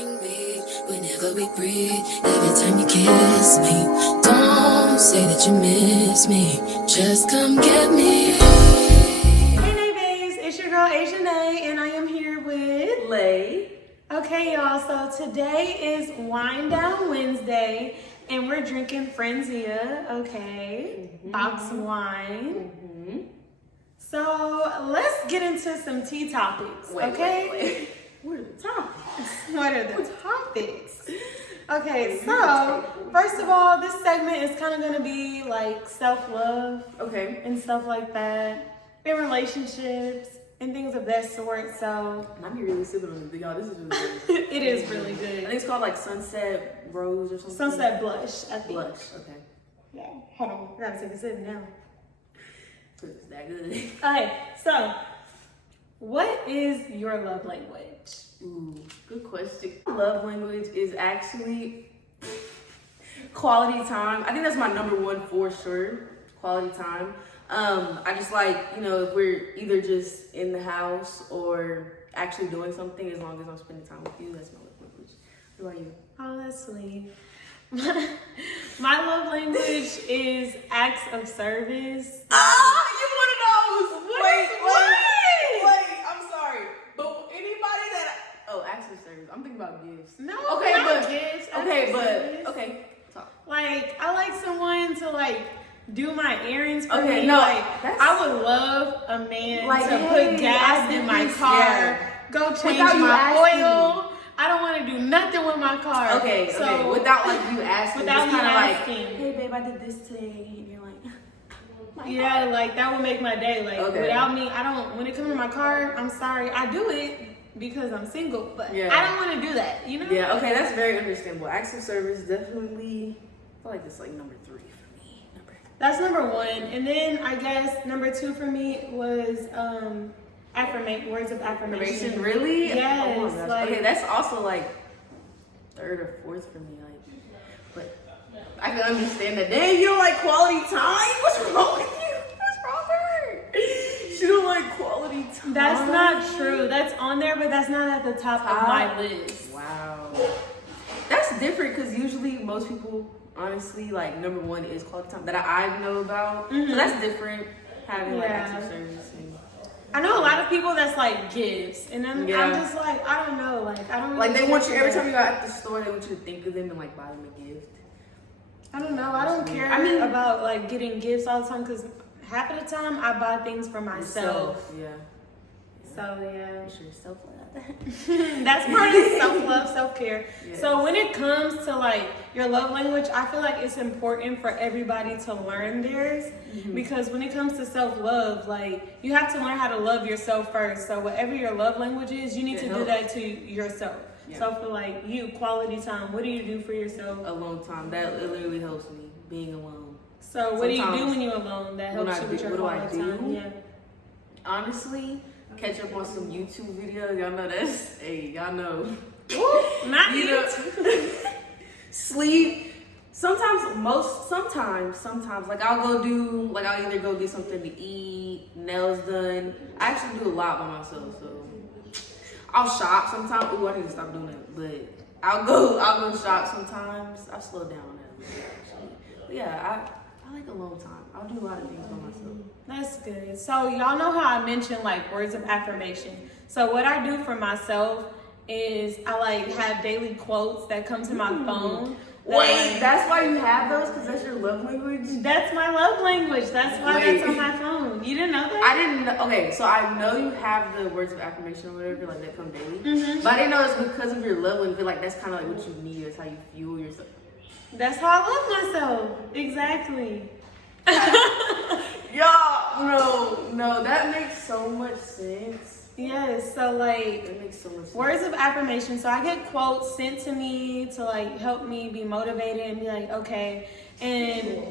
bring me whenever we breathe. Every time you kiss me, don't say that you miss me. Just come get me. Hey baes, it's your girl Asian A, and I am here with Lay. Okay, y'all. So today is Wine Down Wednesday, and we're drinking Frenzia. Okay, box wine. So let's get into some tea topics. Okay. What are the topics? What are the topics? Okay, so first of all, this segment is kind of going to be like self-love, Okay. and stuff like that, in relationships and things of that sort. So I'm really sipping on it, y'all. This is really good. it is really I good. think it's called like Sunset Rose or something. Sunset Blush, I think. Blush. Okay. Yeah. Hold on, I gotta take a sip now. It's that good. Okay, so what is your love language? Ooh, good question. Love language is actually quality time. I think that's my number one for sure. Quality time. I just like, if we're either just in the house or actually doing something, as long as I'm spending time with you, that's my love language. What about you? Oh, that's sweet. My love language is acts of service. Ah, you're one of those. Wait. I'm sorry, but anybody that acts of service. I'm thinking about gifts. No, okay, not but gifts. okay. Talk. Like, I like someone to like do my errands for Okay, me. no, Like, that's- I would love a man Like, to hey, put gas I in did my this, car, yeah. go change Without you my asking. oil. I don't want to do nothing with my car. Okay. So Without like you asking, without just me kind of like, asking. hey babe, I did this today, and you're like, my Yeah, God. like that would make my day. Like Okay. without me, I don't. When it comes to my car, I'm sorry. I do it because I'm single, but Yeah. I don't want to do that. You know? Yeah. Okay, that's very understandable. Acts of service definitely. I feel like it's like number 3 for me. That's number 1, and then I guess number 2 for me was words of affirmation. Really? Yes, Oh my gosh. like- Okay, that's also like 3rd or 4th for me. Like, but I can understand that. Dang, you don't like quality time? What's wrong with you? What's wrong with her? She don't like quality time. That's not true. That's on there, but that's not at the top of my list. Wow. That's different because usually most people, honestly, like number 1 is quality time that I know about. So that's different having like Yeah. active service. And, I know a lot of people that's like gifts, and I'm Yeah. just like, I don't know, like I don't really like they want you care every for time you that. go at the store, they want you to think of them and like buy them a gift. I don't know. I don't care I mean- about like getting gifts all the time because half of the time I buy things for myself. Yeah. So yeah. You should self-love. That's part of self-love, self-care. Yes. So when it comes to like your love language, I feel like it's important for everybody to learn theirs because when it comes to self-love, like you have to learn how to love yourself first. So whatever your love language is, you need It to do helps. that to yourself. Yeah. So for like you, quality time, what do you do for yourself? Alone time. That it literally helps me being alone. So what do you do Sometimes when you're alone that when helps I you with do- your what do I quality do? time? Yeah. Honestly, catch up on some YouTube videos. Y'all know that's y'all know. Not You you. know, sleep. Sometimes, like I'll either go get something to eat, nails done. I actually do a lot by myself, so I'll shop sometimes. Ooh, I need to stop doing that, but I'll go shop sometimes. I've slowed down on that actually. But yeah, I like alone time. I'll do a lot of things by myself. That's good. So y'all know how I mentioned like words of affirmation. So what I do for myself is I like have daily quotes that come to my phone. Wait, that's why you have those? Because that's your love language? That's my love language. That's why Wait. that's on my phone. You didn't know that? I didn't know. Okay, so I know you have the words of affirmation or whatever, like that come daily. But I didn't know it's because of your love language. Like that's kind of like what you need. That's how you fuel yourself. That's how I love myself. Exactly. Y'all, no, that makes so much sense. Yes. So like That makes so much sense. words of affirmation. So I get quotes sent to me to like help me be motivated and be like, okay. And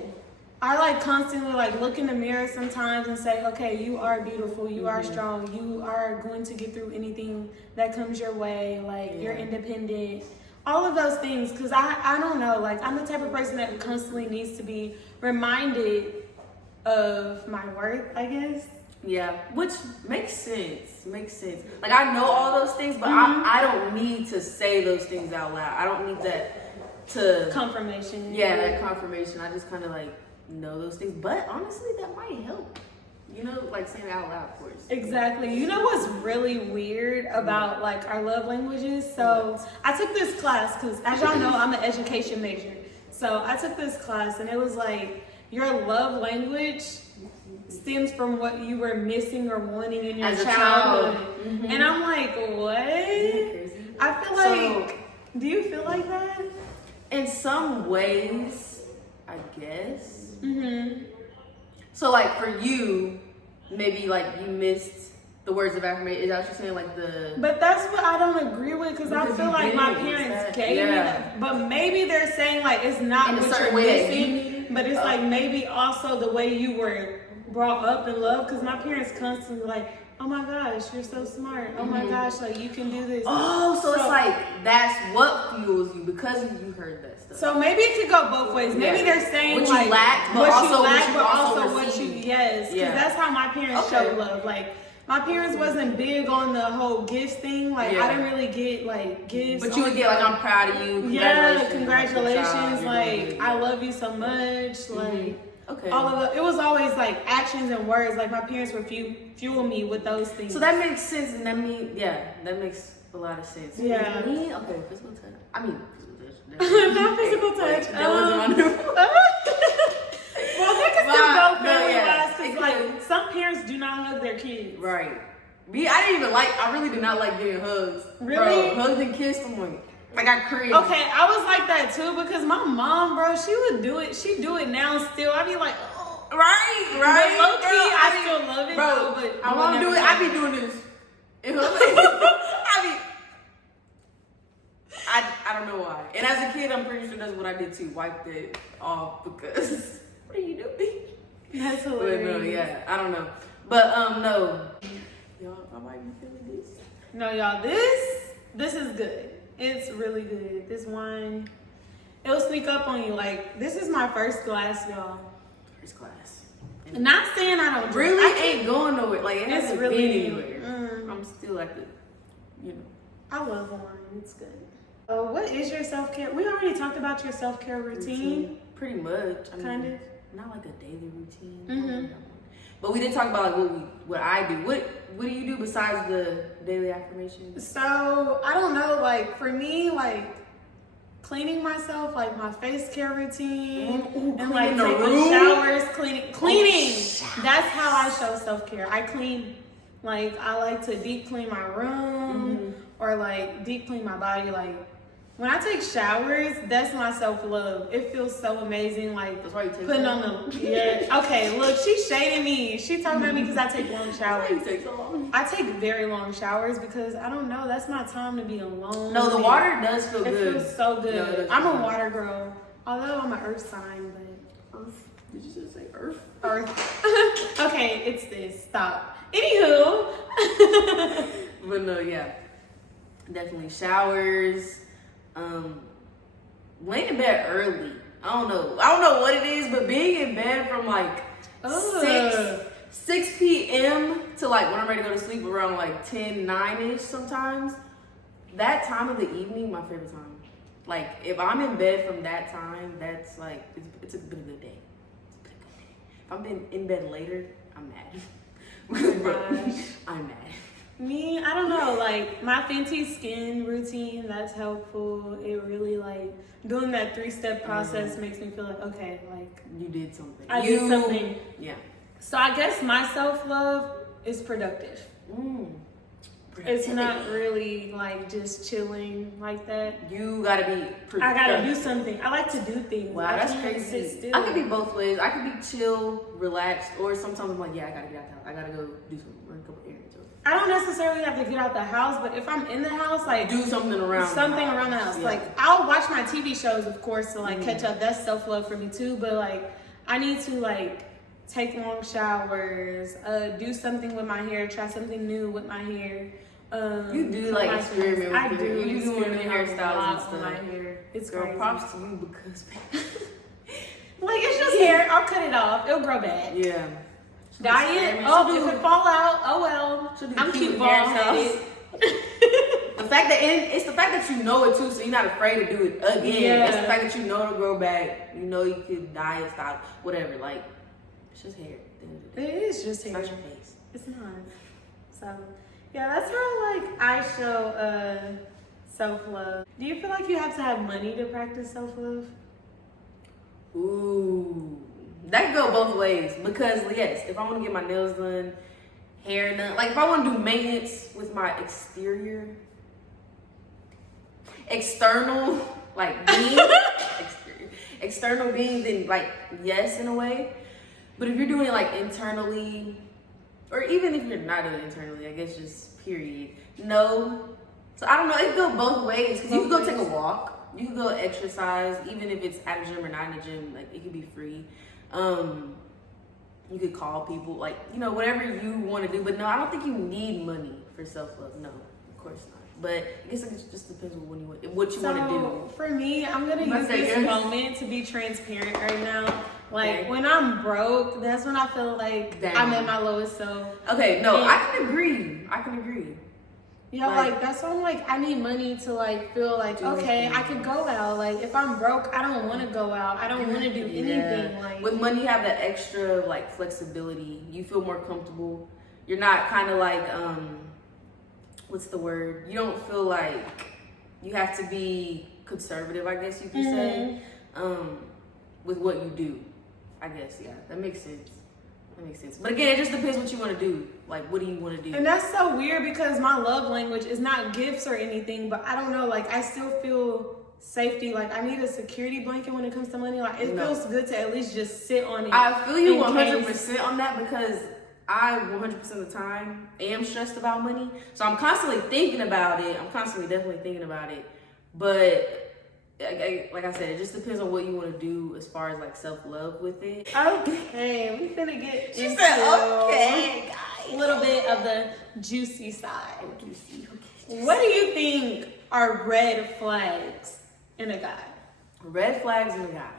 I like constantly like look in the mirror sometimes and say, okay, you are beautiful, you are strong, you are going to get through anything that comes your way, like you're independent. All of those things, because I don't know, like I'm the type of person that constantly needs to be reminded of my worth, I guess. Yeah, which makes sense. Like, I know all those things, but I don't need to say those things out loud. I don't need that to... Confirmation. Yeah, that confirmation. I just kind of, like, know those things. But, honestly, that might help. You know, like, saying it out loud, of course. Exactly. You know what's really weird about, like, our love languages? So, I took this class, because, as y'all know, I'm an education major. So, I took this class, and it was like, your love language stems from what you were missing or wanting in your childhood. And I'm like, what? I feel like, do you feel like that? In some ways, I guess. So, like, for you, maybe, like, you missed the words of affirmation. Is that what you're saying? Like, the... But that's what I don't agree with, because I feel like my parents gave me that. But maybe they're saying, like, it's not what you're missing, but it's, like, maybe also the way you were brought up and loved, because my parents constantly like, oh my gosh, you're so smart. Oh my gosh, like, you can do this. Oh, so it's like, that's what fuels you, because you heard that stuff. So maybe it could go both ways. Maybe they're saying, what like, you lacked, but also what you, yes. Because that's how my parents show love. Like, my parents wasn't big on the whole gifts thing. Like, I didn't really get, like, gifts. But you would get, like, I'm proud of you. Congratulations. Like, I love you so much. Like, all of it was always, like, actions and words. Like, my parents would fuel me with those things. So that makes sense. And that makes a lot of sense. Yeah. Me? Okay, physical touch. I mean, physical touch. Not physical touch. That wasn't wonderful. Well, they can still go family-wise, because, like, some parents do not hug their kids. Right. Me, I really did not like getting hugs. Really? Bro, hugs and kisses, I got cringe. Okay, I was like that too, because my mom, bro, she would do it. She do it now still. I'd be like, oh. Right. But low key, I still love it, bro. But I want to do it. I be doing this. I don't know why. And as a kid, I'm pretty sure that's what I did too. Wiped it off because what are you doing? That's hilarious. But no, yeah, I don't know. But no. Y'all, I might be feeling this. No, y'all, this is good. It's really good. This wine, it'll sneak up on you. Like, this is my first glass, y'all. First glass. Not saying I don't drink. Really ain't going nowhere. Like, it hasn't really been anywhere. I'm still at the, you know. I love wine. It's good. What is your self-care? We already talked about your self-care routine. Pretty much. I mean, kind of. Not like a daily routine. But we did talk about like what I do. What do you do besides the daily affirmations? So I don't know. Like for me, like cleaning myself, like my face care routine, and like taking showers, cleaning. That's how I show self-care. I clean. Like I like to deep clean my room or like deep clean my body. Like when I take showers, that's my self-love. It feels so amazing. Like that's why you take putting on the Okay, look, she's shading me. She talking about me because I take long showers. You take so long. I take very long showers because I don't know. That's my time to be alone. No, the water does feel good. It feels so good. No, I'm a water girl, although I'm an earth sign, but earth. Did you just say earth? Earth. Okay, it's this. Stop. Anywho. But no, yeah, definitely showers. Laying in bed early. I don't know what it is, but being in bed from like 6 p.m. to like when I'm ready to go to sleep around like 9-ish sometimes. That time of the evening, my favorite time. Like if I'm in bed from that time, that's like it's been a good day. If I'm in bed later, I'm mad. I'm mad. Me, I don't know, like my Fenty skin routine, that's helpful. It really like doing that 3-step process makes me feel like, okay, like you did something. I did something. Yeah. So I guess my self-love is productive. It's not really like just chilling like that. You gotta be productive. I gotta do something. I like to do things. Wow, that's crazy. Sit still. I could be both ways. I could be chill, relaxed, or sometimes I'm like, yeah, I gotta get out the house. I gotta go do something, run a couple errands. I don't necessarily have to get out the house, but if I'm in the house, like do something around the house. Yeah. Like I'll watch my TV shows, of course, to like catch up. That's self-love for me too. But like I need to like take long showers, do something with my hair, try something new with my hair. You do like experiment with I do. You do new hairstyles and stuff. My hair. It's girl, crazy. props to you because like it's just hair. I'll cut it off. It'll grow back. Yeah. Diet? Oh, if it fall out, oh well. I'm cute bald headed. The fact that it's the fact that you know it too, so you're not afraid to do it again. Yeah. It's the fact that you know it'll grow back. You know you could dye it, stop, whatever. Like, it's just hair. It is just hair. It's not your face. It's not. So, yeah, that's how like I show self-love. Do you feel like you have to have money to practice self-love? Ooh, that could go both ways. Because yes, if I want to get my nails done, hair done, like if I want to do maintenance with my external, like being, external being, then like yes, in a way. But if you're doing it like internally, or even if you're not doing it internally, I guess just period, no. So I don't know, it could go both ways. Because you could go take a walk, you could go exercise, even if it's at a gym or not in a gym, like it could be free. You could call people, like, you know, whatever you want to do. But no, I don't think you need money for self-love. No, of course not. But I guess it just depends on what you want to do. For me, I'm going to use this moment to be transparent right now. Like, when I'm broke, that's when I feel like I'm at my lowest self. Okay, no, I can agree. Yeah, like that's why I'm like, I need money to like feel like, okay, I could go out. Like if I'm broke, I don't want to go out. I don't want to do anything. Like with money, you have that extra like flexibility. You feel more comfortable. You're not kind of like, what's the word? You don't feel like you have to be conservative, I guess you could say, with what you do. I guess, yeah, that makes sense. But again, it just depends what you want to do. Like, what do you want to do? And that's so weird because my love language is not gifts or anything, but I don't know, like, I still feel safety. Like, I need a security blanket when it comes to money. Like, it feels good to at least just sit on it. I feel you 100% on that because I 100% of the time am stressed about money. So I'm constantly thinking about it. I'm constantly definitely thinking about it. But like I said, it just depends on what you want to do as far as like self-love with it. Okay, we finna get She into said, okay, guys. A little bit of the juicy side. What do you think are red flags in a guy? Red flags in a guy.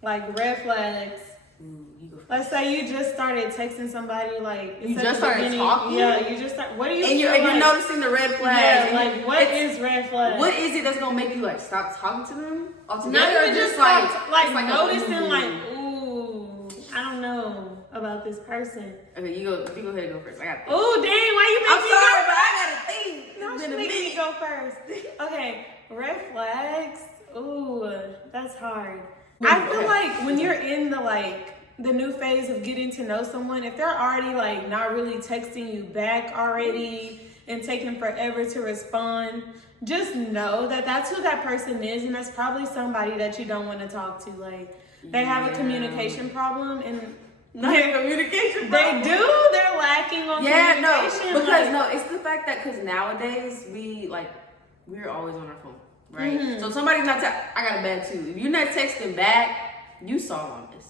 Like red flags. Ooh, you go first. Let's say you just started texting somebody, like you just started talking. Yeah, you just start. What do you? And you're noticing the red flags. Yeah, like what is red flags? What is it that's gonna make you like stop talking to them altogether? Not even just like noticing, ooh. like ooh, I don't know about this person. Okay, you go ahead and go first. I got. Oh dang, why you make me sorry, go but I gotta think. No, she made me go first. Okay, red flags. Ooh, that's hard. I feel like when you're in the new phase of getting to know someone, if they're already like not really texting you back already and taking forever to respond, just know that that's who that person is, and that's probably somebody that you don't want to talk to. Like they have a communication problem, and They do. They're lacking on communication. Yeah, it's the fact that because nowadays we're always on our phone, right? Mm-hmm. So somebody's not. I got a bad too. If you're not texting back, you saw my message.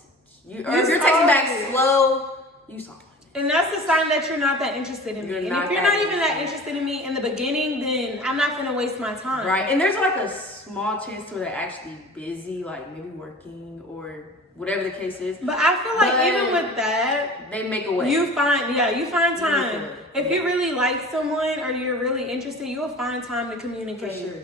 If you're texting back slow, you saw my message. And that's the sign that you're not that interested in me. And if you're not even that interested in me in the beginning, then I'm not gonna waste my time. Right. And there's like a small chance where they're actually busy, like maybe working or whatever the case is. But I feel like even with that, they make a way. You find time. If you really like someone or you're really interested, you'll find time to communicate. For sure.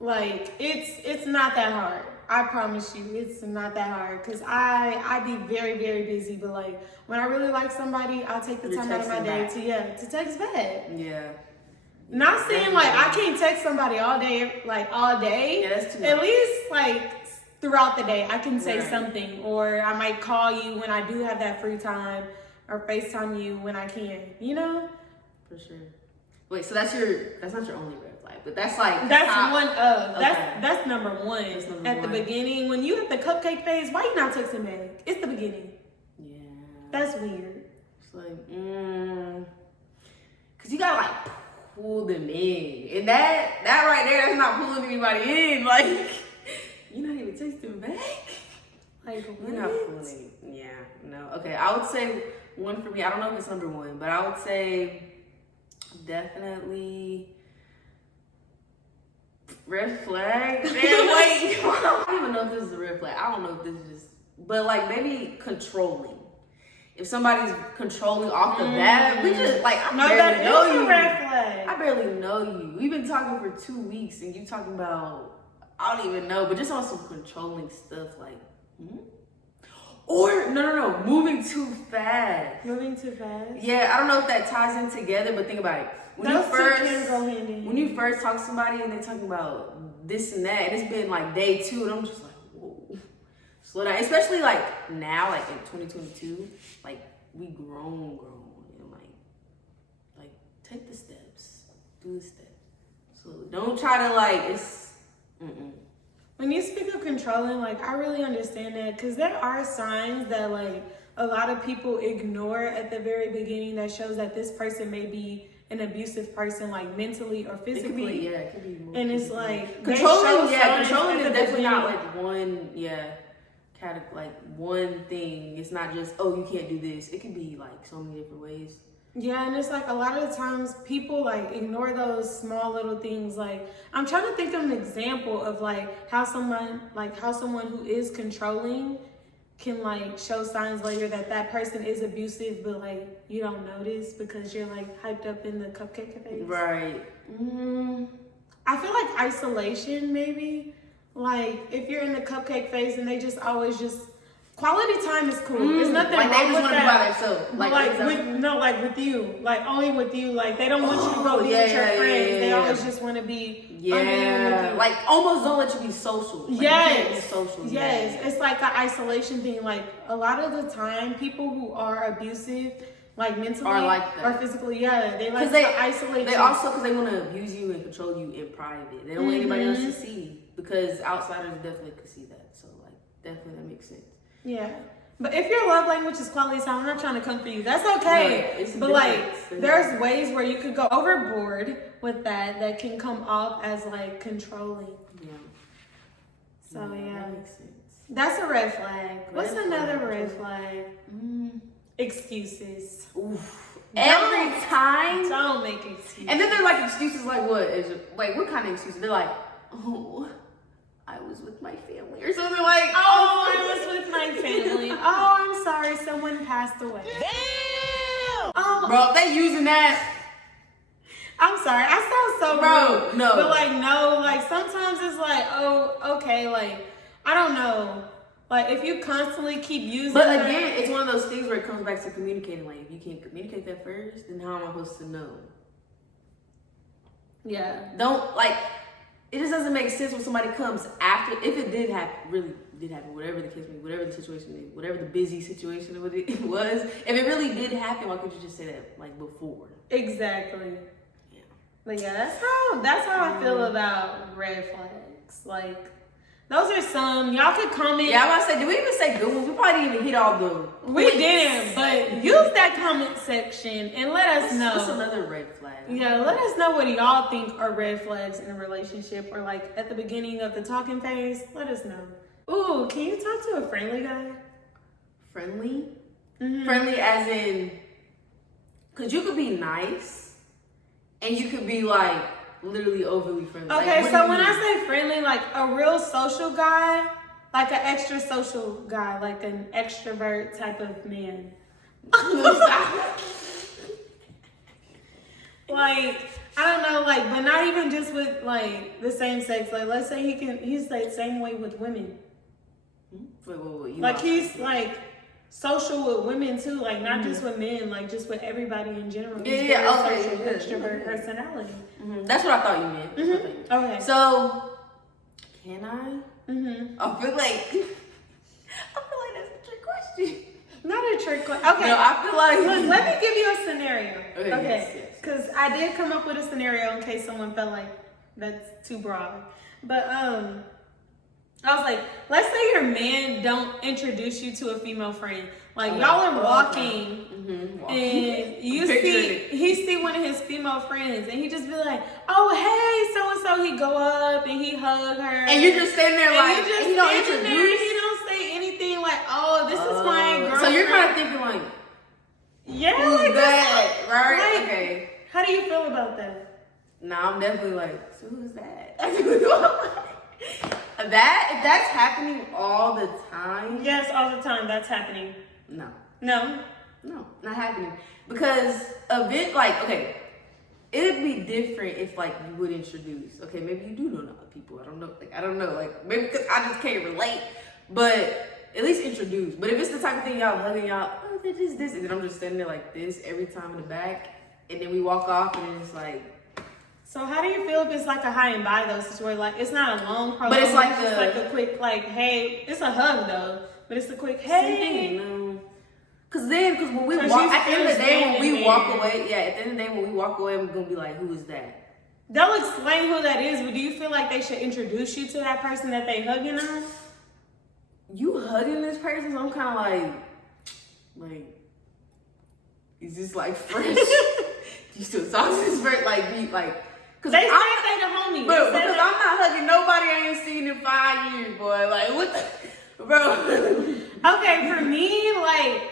Like it's not that hard. I promise you, it's not that hard. Cause I be very, very busy. But like when I really like somebody, I'll take the time out of my day to text back. Yeah. Not saying like I can't text somebody all day. Yeah, that's too much. At least like throughout the day, I can say something, or I might call you when I do have that free time, or FaceTime you when I can. You know. For sure. Wait, so that's not your only red flag, but that's like one of that's number one. At the beginning, when you at the cupcake phase, why you not texting back? It's the beginning. Yeah. That's weird. It's like, cause you gotta like pull them in, and that right there, that's not pulling anybody in. Like, you're not even texting back. Like, you're not pulling. Yeah, no. Okay, I would say one for me. I don't know if it's number one, but I would say definitely red flag. Man, wait. I don't even know if this is a red flag. I don't know if this is just, but like maybe controlling. if somebody's controlling off the bat, we just like I No, barely that know is you. a red flag. I barely know you. We've been talking for 2 weeks, and you talking about I don't even know, but just on some controlling stuff, like. Or no, moving too fast. Moving too fast. Yeah, I don't know if that ties in together, but think about it. When Those you two first can go hand in hand. when you first talk to somebody and they're talking about this and that, and it's been like day 2, and I'm just like, whoa, slow down. Especially like now, like in 2022, like we grown, and like take the steps, do the steps. So don't try to like it's. When you speak of controlling, like, I really understand that because there are signs that, like, a lot of people ignore at the very beginning that shows that this person may be an abusive person, like, mentally or physically. It could be more and it's like, controlling is signs definitely at the not beginning. like one, like one thing. It's not just, oh, you can't do this. It could be like so many different ways. Yeah, and it's like a lot of the times people like ignore those small little things. Like I'm trying to think of an example of like how someone who is controlling can like show signs later that that person is abusive, but like you don't notice because you're like hyped up in the cupcake phase. Right. I feel like isolation maybe. Like if you're in the cupcake phase and they just always just quality time is cool. There's nothing like wrong they just with want to be that. by themselves. Like with you, like only with you. Like they don't want you to go be with your friends. They always just want to be under you with you. Like almost don't let you be social. Like, yes, you can't be social. Yes. It's like an isolation thing. Like a lot of the time, people who are abusive, like mentally Or like that. or physically, they like they to isolate. They you. also because they want to abuse you and control you in private. They don't want anybody else to see because outsiders definitely could see that. So like definitely that makes sense. Yeah. But if your love language is quality time, I'm not trying to come for you. That's okay. Yeah, but like, there's ways where you could go overboard with that can come off as like controlling. Yeah. So that makes sense. That's a red flag. What's Red another flag. red flag? Excuses. Oof. Every time. Don't make excuses. And then they're like excuses like what? Like what kind of excuses? They're like, oh, I was with my family or something like. Oh, I was with my family. Oh, I'm sorry, someone passed away. Damn. Oh, Bro, if they using that. I'm sorry. I sound so Bro, rude. no. But like, no, like sometimes it's like, oh, okay, like, I don't know. Like if you constantly keep using But again, it's one of those things where it comes back to communicating. Like if you can't communicate that first, then how am I supposed to know? Yeah. Don't like it just doesn't make sense when somebody comes after if it did happen, really did happen, whatever the case may be, whatever the situation is, whatever the busy situation it was, if it really did happen, why couldn't you just say that like before? Exactly. Yeah. But yeah, that's how I feel about red flags. Like those are some y'all could comment. Yeah, I was about to say, did we even say good ones? We probably didn't even hit all the We didn't, but use that comment section and let us know. That's another red flag. Yeah, let us know what y'all think are red flags in a relationship or like at the beginning of the talking phase. Let us know. Ooh, can you talk to a friendly guy? Friendly? Friendly as in, because you could be nice and you could be like literally overly friendly. Okay, like, so when I say friendly, like a real social guy, like an extra social guy, like an extrovert type of man. Like, I don't know, like, but not even just with like the same sex. Like, let's say he's like same way with women. Wait, Like he's like social with women too, like not just with men, like just with everybody in general. He's very social, extrovert personality. That's what I thought you meant. Okay. So, can I? I feel like that's a trick question. Not a trick question. Okay. No, I feel like. Look, let me give you a scenario. Okay. Yes. Because I did come up with a scenario in case someone felt like that's too broad. But I was like, let's say your man don't introduce you to a female friend. Like y'all are walking, and he see one of his female friends, and he just be like, "Oh hey, so and so." He go up and he hug her, and you're just standing there like, and he don't introduce. He don't say anything like, "Oh, this is my girlfriend." So you're kind of thinking like, yeah, who's like that, right? Like, okay. How do you feel about that? Nah, I'm definitely like, so who's that? If that's happening all the time. Yes, all the time. That's happening. No. No. No, not happening. Because a bit like, okay, it'd be different if like you would introduce. Okay, maybe you do know other people. I don't know. Like I don't know. Like maybe because I just can't relate. But at least introduce. But if it's the type of thing y'all hugging y'all, oh, this, and then I'm just standing there like this every time in the back, and then we walk off, and then it's like. So how do you feel if it's like a high and by though situation? Like it's not a long prolonged, but it's like just like a quick like hey, it's a hug though, but it's a quick hey. No. Cause when we walk, at the end of the day when we walk away, at the end of the day when we walk away, I'm gonna be like, who is that? They'll explain who that is, but do you feel like they should introduce you to that person that they hugging on? You hugging this person, so I'm kind of like, is this like fresh? You still talk to this person, cause they said they the homie, bro. Because I'm not hugging nobody I ain't seen in 5 years, boy. Like what the, bro? Okay, for me, like.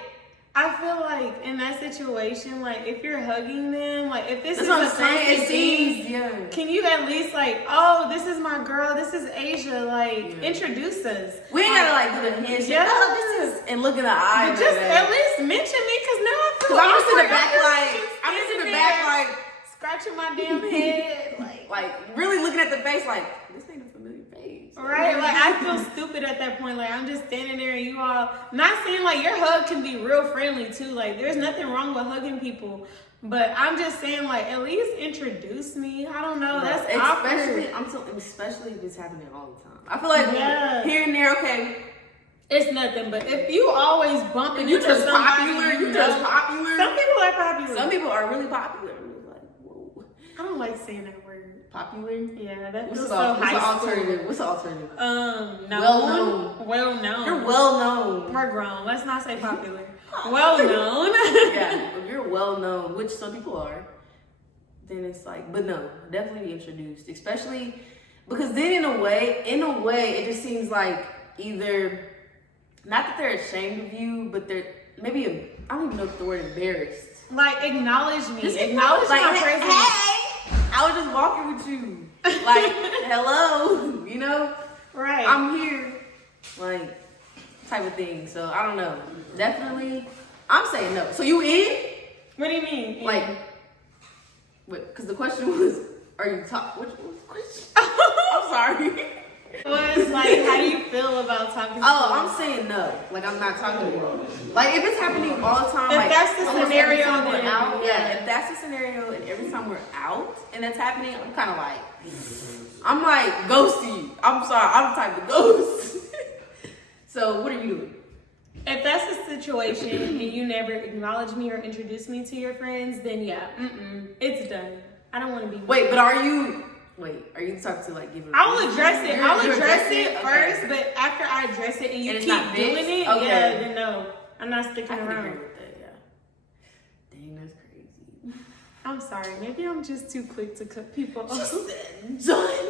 I feel like in that situation, like if you're hugging them, like if this is a constant thing, can you at least like, oh, this is my girl, this is Asia, like introduce us. We ain't gotta like do the handshake. Yeah. Oh, this is and look in the eye. But just at least mention me, cause now I feel. I'm just in the back I'm just in the back like scratching my damn head, like really looking at the face, like this ain't a familiar face. Right, like I feel stupid at that point. Like I'm just standing there and you all not saying like your hug can be real friendly too. Like there's nothing wrong with hugging people. But I'm just saying like at least introduce me. I don't know. That's especially if it's happening all the time. I feel like here and there, okay. It's nothing, but if you always bump and you just popular, popular. Some people are popular. Some people are really popular. Like, whoa. I don't like saying that word. Popular? Yeah, that feels so high alternative. What's the alternative? No. Well known. You're well known. We're grown. Let's not say popular. Well known. Yeah, if you're well known, which some people are, then it's like, but no, definitely be introduced. Especially because then in a way, it just seems like either not that they're ashamed of you, but they're maybe I don't even know if the word embarrassed. Like acknowledge me. Just acknowledge my presence. Hey, I was just walking with you. Like, hello, you know? Right. I'm here. Like, type of thing. So I don't know. Definitely I'm saying no. So you in? What do you mean? Like because the question was, are you what was the question? I'm sorry. It was like, how do you feel about talking to I'm saying no. Like, I'm not talking to you. Like, if it's happening all the time, if like, that's the scenario, we're out. Yeah, if that's the scenario and every time we're out and that's happening, I'm kind of like, ghost you. I'm sorry, I'm the type of ghost. So, what are you doing? If that's the situation and you never acknowledge me or introduce me to your friends, then yeah, it's done. I don't want to be. Wait, but are you talking to like give it? I'll address it. I'll address it first, but after I address it and you keep doing it, then no, I'm not sticking around. I can agree with that. Yeah. Dang, that's crazy. I'm sorry. Maybe I'm just too quick to cut people off. Done.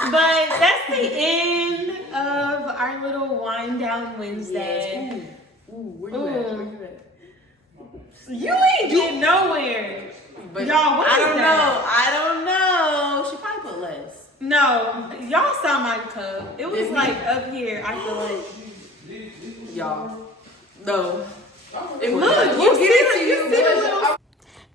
But that's the end of our little wind down Wednesday. Yes. Ooh, where you at? You ain't getting nowhere. But y'all, what is that? I don't know. She probably put less. No, y'all saw my cup. It was like up here. I feel like y'all. No. Look, you see the little.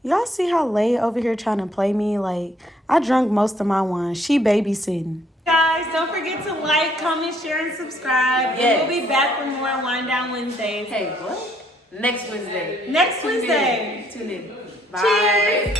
Y'all see how Leia over here trying to play me? Like, I drunk most of my wine. She babysitting. Guys, don't forget to like, comment, share, and subscribe. Yes. And we'll be back for more Wind Down Wednesdays. Hey, what? Next Wednesday. Next Wednesday. Tune in. Bye. Cheers.